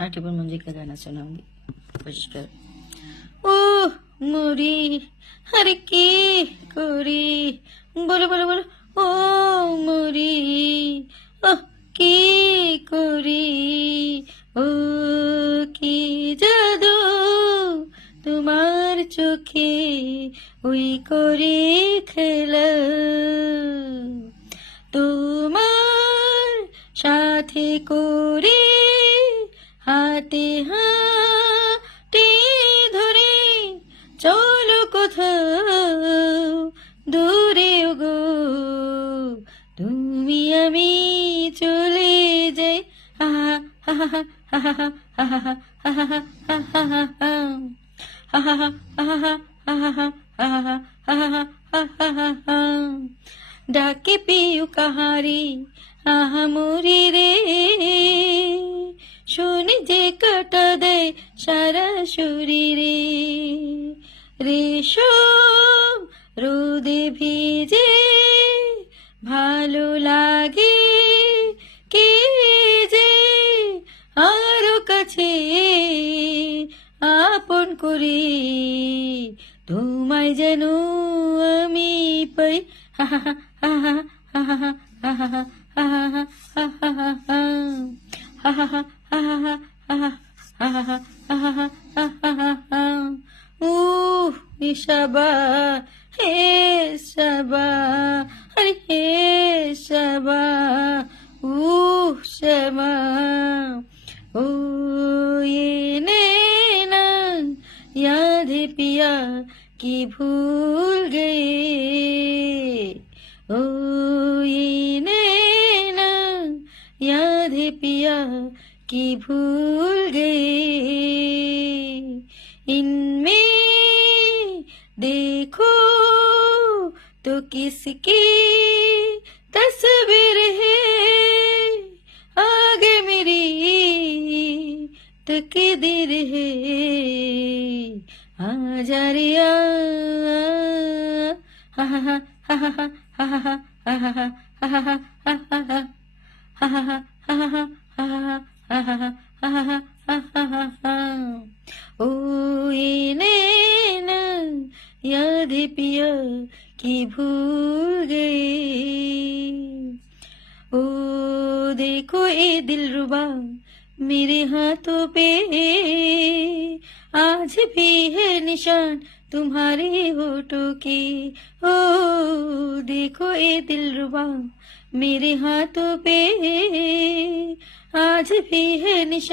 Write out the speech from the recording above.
आर्टिबल मंजी का गाना सुनाऊंगी, कोशिश कर। ओ मोरी हर की कोरी, बोलो बोलो बोलो। ओ मोरी ओ की कोरी, ओ की जादू তোমার চোখে ওই করে খেলা, তোমার সাথে করে হাতে হাতে ধরে চলো কোথাও দূরে গো, তুমি আমি চলে যাই। ডাকে পিউ কাহারি আহা মুরি রে, শুনে যে কাটা দেয় সারা শরীরে, রেশম রোদে ভিজে ভালো লাগে কে যে আরো কাছে আপন করে, তোমায় যেন আমি পাই। নিশাবা হে সাবা, আরে হে সাবা শ্যামা, ओ ये नैना याद है पिया कि भूल गए, ओ ये नैना याद है पिया कि भूल गए, इनमें देखो तो किसकी तस्वीर है, आगे मेरी तकदीर है, आजा रे ओ ये नैना याद है पिया कि भूल गए, ओ देखो ये दिलरुबा मेरे हाथों पे आज भी है निशान तुम्हारे होठों के, ओ देखो ये दिलरुबा मेरे हाथों पे आज भी है निशान।